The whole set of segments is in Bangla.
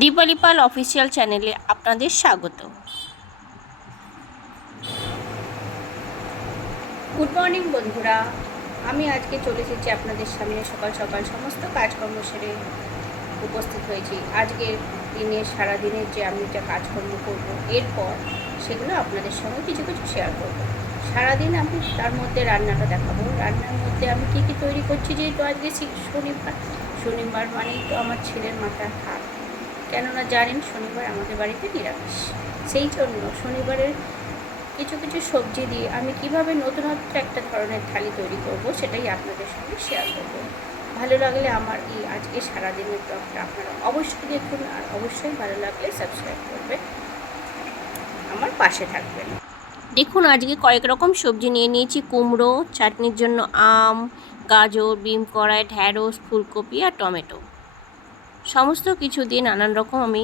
দীপালি পাল অফিসিয়াল চ্যানেলে আপনাদের স্বাগত। গুড মর্নিং বন্ধুরা, আমি আজকে চলে এসেছি আপনাদের সামনে। সকাল সকাল সমস্ত কাজকর্ম সেরে উপস্থিত হয়েছি। আজকের দিনের সারাদিনের যে আমি যা কাজকর্ম করব, এরপর সেগুলো আপনাদের সঙ্গে কিছু কিছু শেয়ার করব। সারাদিন আমি তার মধ্যে রান্নাটা দেখাবো। রান্নার মধ্যে আমি কী কী তৈরি করছি, যেহেতু আজকে শনিবার মানেই তো আমার ছেলের মাথার হাত। কেননা জানেন শনিবার আমাদের বাড়িতে নিরামিষ, সেই জন্য শনিবারের কিছু কিছু সবজি দিয়ে আমি কিভাবে নতুনত্ব একটা ধরনের থালি তৈরি করব, সেটাই আপনাদের সঙ্গে শেয়ার করব। ভালো লাগলে আমার এই আজকে সারাদিনের ব্লগটা আপনারা অবশ্যই দেখুন, আর অবশ্যই ভালো লাগলে সাবস্ক্রাইব করবেন, আমার পাশে থাকবেন। দেখুন, আজকে কয়েক রকম সবজি নিয়ে নিয়েছি। কুমড়ো, চাটনির জন্য আম, গাজর, বিম কড়াই, ঢ্যাঁড়স, ফুলকপি আর টমেটো। সমস্ত কিছু দিয়ে নানান রকম আমি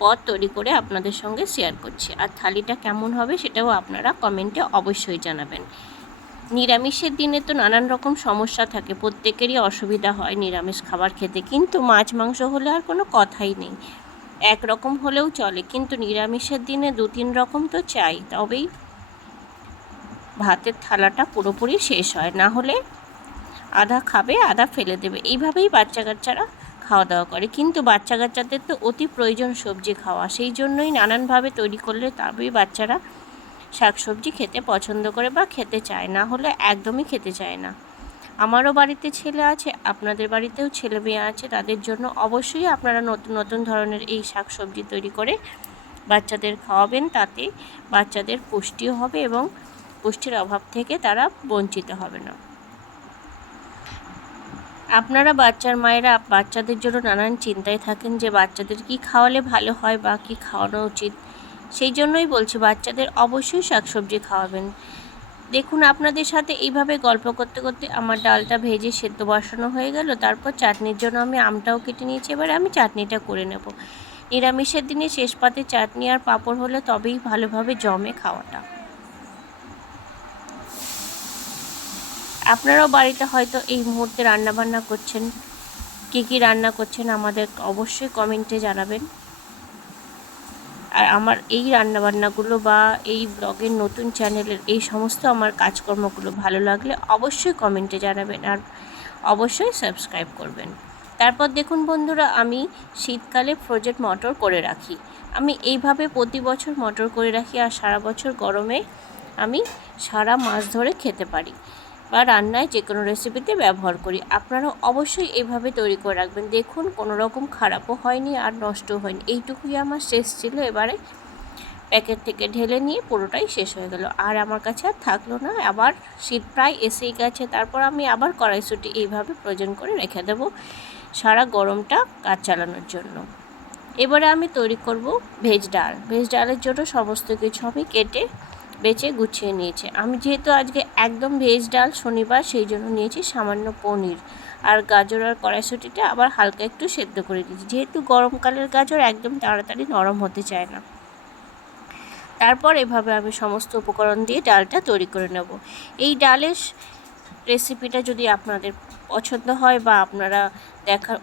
পদ তৈরি করে আপনাদের সঙ্গে শেয়ার করছি। আর থালিটা কেমন হবে সেটাও আপনারা কমেন্টে অবশ্যই জানাবেন। নিরামিষের দিনে তো নানান রকম সমস্যা থাকে, প্রত্যেকেরই অসুবিধা হয় নিরামিষ খাবার খেতে, কিন্তু মাছ মাংস হলে আর কোনো কথাই নেই, একরকম হলেও চলে। কিন্তু নিরামিষের দিনে 2-3 রকম তো চাই, তবেই ভাতের থালাটা পুরোপুরি শেষ হয়। না হলে আধা খাবে, আধা ফেলে দেবে। এইভাবেই বাচ্চা কাচ্চারা খাওয়া দাওয়া করে। কিন্তু বাচ্চা কাচ্চাদের তো অতি প্রয়োজন সবজি খাওয়া, সেই জন্যই নানানভাবে তৈরি করলে তবেই বাচ্চারা শাকসবজি খেতে পছন্দ করে বা খেতে চায়, না হলে একদমই খেতে চায় না। আমারও বাড়িতে ছেলে আছে, আপনাদের বাড়িতেও ছেলে মেয়ে আছে, তাদের জন্য অবশ্যই আপনারা নতুন নতুন ধরনের এই শাকসবজি তৈরি করে বাচ্চাদের খাওয়াবেন। তাতে বাচ্চাদের পুষ্টিও হবে এবং পুষ্টির অভাব থেকে তারা বঞ্চিত হবে না। আপনারা বাচ্চার মায়েরা বাচ্চাদের জন্য নানান চিন্তায় থাকেন যে বাচ্চাদের কি খাওয়ালে ভালো হয় বা কি খাওয়ানো উচিত। সেই জন্যই বলছি বাচ্চাদের অবশ্যই শাকসবজি খাওয়াবেন। দেখুন, আপনাদের সাথে এইভাবে গল্প করতে করতে আমার ডালটা ভেজে সেদ্ধ বসানো হয়ে গেল। তারপর চাটনির জন্য আমি আমটাও কেটে নিয়েছি, এবারে আমি চাটনিটা করে নেব। নিরামিষের দিনে শেষ পাতে চাটনি আর পাঁপড় হলে তবেই ভালোভাবে জমে খাওয়াটা। আপনারাও বাড়িতে হয়তো এই মুহূর্তে রান্নাবান্না করছেন, কী কী রান্না করছেন আমাদের অবশ্যই কমেন্টে জানাবেন। আর আমার এই রান্নাবান্নাগুলো বা এই ব্লগের নতুন চ্যানেলের এই সমস্ত আমার কাজকর্মগুলো ভালো লাগলে অবশ্যই কমেন্টে জানাবেন, আর অবশ্যই সাবস্ক্রাইব করবেন। তারপর দেখুন বন্ধুরা, আমি শীতকালে ফ্রোজেন মটর করে রাখি। আমি এইভাবে প্রতি বছর মটর করে রাখি, আর সারা বছর গরমে আমি সারা মাস ধরে খেতে পারি বা রান্নায় যে কোনো রেসিপিতে ব্যবহার করি। আপনারাও অবশ্যই এইভাবে তৈরি করে রাখবেন। দেখুন, কোনো রকম খারাপও হয়নি আর নষ্টও হয়নি। এইটুকুই আমার শেষ ছিল, এবারে প্যাকেট থেকে ঢেলে নিয়ে পুরোটাই শেষ হয়ে গেল, আর আমার কাছে আর থাকলো না। আবার শীত প্রায় এসেই গেছে, তারপর আমি আবার কড়াইশুঁটি এইভাবে ফ্রোজেন করে রেখে দেবো সারা গরমটা কাজ চালানোর জন্য। এবারে আমি তৈরি করব ভেজ ডাল। ভেজ ডালের জন্য সমস্ত কিছু আমি কেটে বেছে গুছিয়ে নিয়েছি। আমি যেহেতু আজকে একদম ভেজ ডাল শনিবার, সেই জন্য নিয়েছি সামান্য পনির আর গাজর আর কড়াইশুঁটিটা আবার হালকা একটু সেদ্ধ করে দিয়েছি, যেহেতু গরমকালের গাজর একদম তাড়াতাড়ি নরম হতে চায় না। তারপর এভাবে আমি সমস্ত উপকরণ দিয়ে ডালটা তৈরি করে নেব। এই ডালের রেসিপিটা যদি আপনাদের পছন্দ হয় বা আপনারা দেখার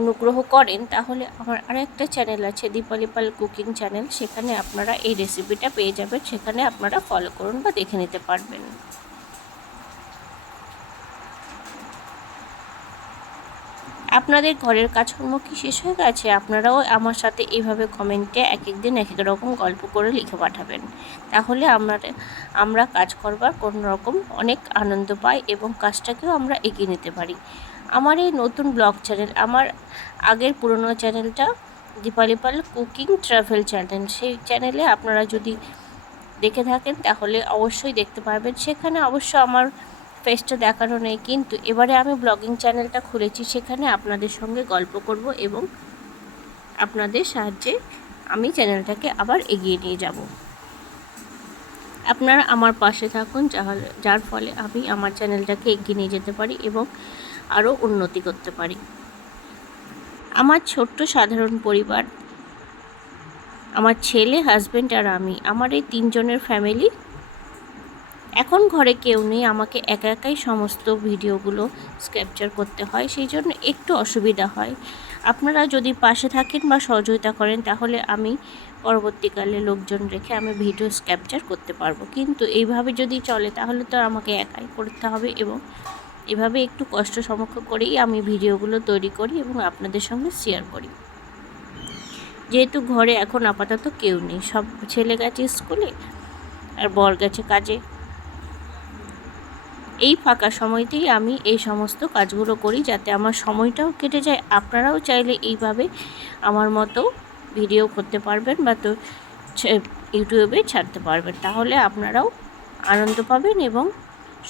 অনুগ্রহ করেন, তাহলে আমার আরেকটা চ্যানেল আছে, দীপালি পাল কুকিং চ্যানেল, সেখানে আপনারা এই রেসিপিটা পেয়ে যাবেন। সেখানে আপনারা ফলো করুন বা দেখে নিতে পারবেন। আপনাদের ঘরের কাজকর্ম কি শেষ হয়ে গেছে? আপনারাও আমার সাথে এইভাবে কমেন্টে এক এক দিন এক এক রকম গল্প করে লিখে পাঠাবেন, তাহলে আমরা কাজ করবার কোনো রকম অনেক আনন্দ পাই এবং কাজটাকেও আমরা এগিয়ে নিতে পারি। আমার এই নতুন ব্লগ চ্যানেল, আমার আগের পুরনো চ্যানেলটা দীপালি পাল কুকিং ট্রাভেল চ্যানেল, সেই চ্যানেলে আপনারা যদি দেখে থাকেন তাহলে অবশ্যই দেখতে পারবেন। সেখানে অবশ্য আমার ফেসটা দেখানো নেই, কিন্তু এবারে আমি ব্লগিং চ্যানেলটা খুলেছি, সেখানে আপনাদের সঙ্গে গল্প করব এবং আপনাদের সাহায্যে আমি চ্যানেলটাকে আবার এগিয়ে নিয়ে যাব। আপনারা আমার পাশে থাকুন, যার ফলে আমি আমার চ্যানেলটাকে এগিয়ে নিয়ে যেতে পারি এবং আরও উন্নতি করতে পারি। আমার ছোট্ট সাধারণ পরিবার, আমার ছেলে, হাজব্যান্ড আর আমি, আমার এই 3 জনের ফ্যামিলি। এখন ঘরে কেউ নেই, আমাকে একা একাই সমস্ত ভিডিওগুলো ক্যাপচার করতে হয়, সেই জন্য একটু অসুবিধা হয়। আপনারা যদি পাশে থাকেন বা সহযোগিতা করেন তাহলে আমি পরবর্তীকালে লোকজন রেখে আমি ভিডিওস ক্যাপচার করতে পারবো, কিন্তু এইভাবে যদি চলে তাহলে তো আমাকে একাই করতে হবে এবং এভাবে একটু কষ্ট সমক্ষ করেই আমি ভিডিওগুলো তৈরি করি এবং আপনাদের সঙ্গে শেয়ার করি। যেহেতু ঘরে এখন আপাতত কেউ নেই, সব ছেলে গেছে স্কুলে আর বর গেছে কাজে, এই ফাঁকা সময়তেই আমি এই সমস্ত কাজগুলো করি যাতে আমার সময়টাও কেটে যায়। আপনারাও চাইলে এইভাবে আমার মতো ভিডিও করতে পারবেন বা তো ইউটিউবে ছাড়তে পারবেন, তাহলে আপনারাও আনন্দ পাবেন এবং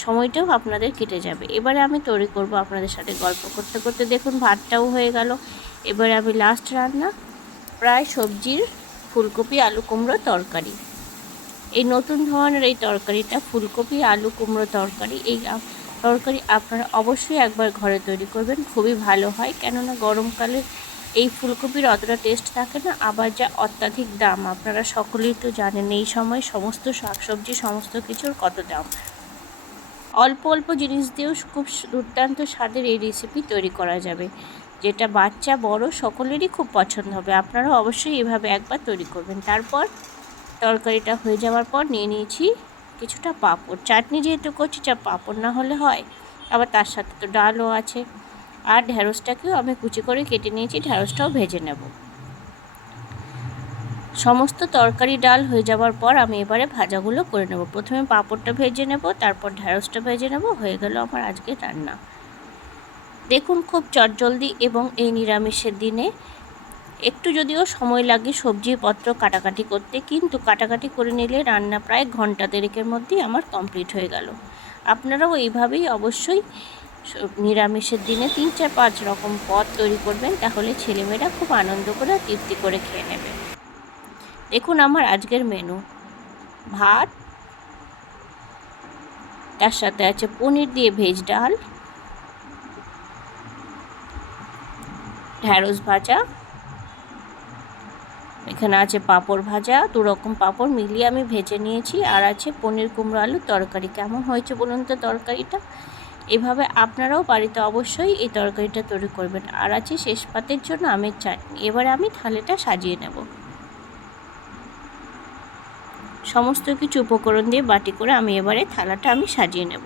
সময়টাও আপনাদের কেটে যাবে। এবারে আমি তৈরি করব আপনাদের সাথে গল্প করতে করতে। দেখুন ভাতটাও হয়ে গেল। এবারে আমি লাস্ট রান্না, প্রায় সবজির ফুলকপি আলু কুমড়ো তরকারি। এই নতুন ধরনের এই তরকারিটা ফুলকপি আলু কুমড়ো তরকারি, এই তরকারি আপনারা অবশ্যই একবার ঘরে তৈরি করবেন, খুবই ভালো হয়। কেননা গরমকালে এই ফুলকপির অতটা টেস্ট থাকে না, আবার যা অত্যাধিক দাম আপনারা সকলেই তো জানেন এই সময় সমস্ত শাকসবজি সমস্ত কিছুর কত দাম। অল্প অল্প জিনিস দিয়েও খুব দুর্দান্ত স্বাদের এই রেসিপি তৈরি করা যাবে, যেটা বাচ্চা বড় সকলেরই খুব পছন্দ হবে। আপনারাও অবশ্যই এভাবে একবার তৈরি করবেন। তারপর তরকারিটা হয়ে যাওয়ার পর নিয়ে নিয়েছি কিছুটা পাঁপড়। চাটনি যেহেতু করছি, যা পাঁপড় না হলে হয়, আবার তার সাথে তো ডালও আছে। আর ঢ্যাঁড়সটাকেও আমি কুচি করে কেটে নিয়েছি, ঢ্যাঁড়সটাও ভেজে নেব। সমস্ত তরকারি ডাল হয়ে যাওয়ার পর আমি এবারে ভাজাগুলো করে নেব। প্রথমে পাঁপড়টা ভেজে নেব, তারপর ঢ্যাঁড়সটা ভেজে নেব। হয়ে গেল আমার আজকে রান্না। দেখুন খুব চটজলদি এবং এই নিরামিষের দিনে একটু যদিও সময় লাগে সবজিপত্র কাটাকাটি করতে, কিন্তু কাটাকাটি করে নিলে রান্না প্রায় ঘন্টা দেড়েকের মধ্যেই আমার কমপ্লিট হয়ে গেল। আপনারাও এইভাবেই অবশ্যই নিরামিষের দিনে 3-4-5 রকম পদ তৈরি করবেন, তাহলে ছেলেমেয়েরা খুব আনন্দ করে তৃপ্তি করে খেয়ে নেবে। দেখুন আমার আজকের মেনু, ভাত, তার সাথে আছে পনির দিয়ে ভেজ ডাল, ঢ্যাঁড়স ভাজা, এখানে আছে পাঁপড় ভাজা, 2 রকম পাঁপড় মিলিয়ে আমি ভেজে নিয়েছি, আর আছে পনির কুমড়ো আলুর তরকারি। কেমন হয়েছে বলুন তো তরকারিটা? এভাবে আপনারাও বাড়িতে অবশ্যই এই তরকারিটা তৈরি করবেন। আর আছে শেষ পাতের জন্য আমের চাটনি। এবারে আমি থালিটা সাজিয়ে নেব। সমস্ত কিছু উপকরণ দিয়ে বাটি করে আমি এবারে থালাটা আমি সাজিয়ে নেব।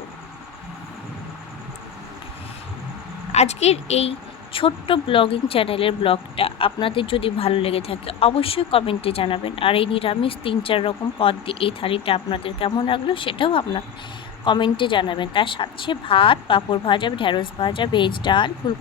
আজকের এই ছোট্ট ব্লগিং চ্যানেলের ব্লগটা আপনাদের যদি ভালো লেগে থাকে অবশ্যই কমেন্টে জানাবেন। আর এই নিরামিষ 3-4 রকম পদ দিয়ে এই থালিটা আপনাদের কেমন লাগলো সেটাও আপনার কমেন্টে জানাবেন। তার সাথে ভাত, পাঁপড় ভাজা, ঢ্যাঁড়স ভাজা, ভেজ ডাল, ফুল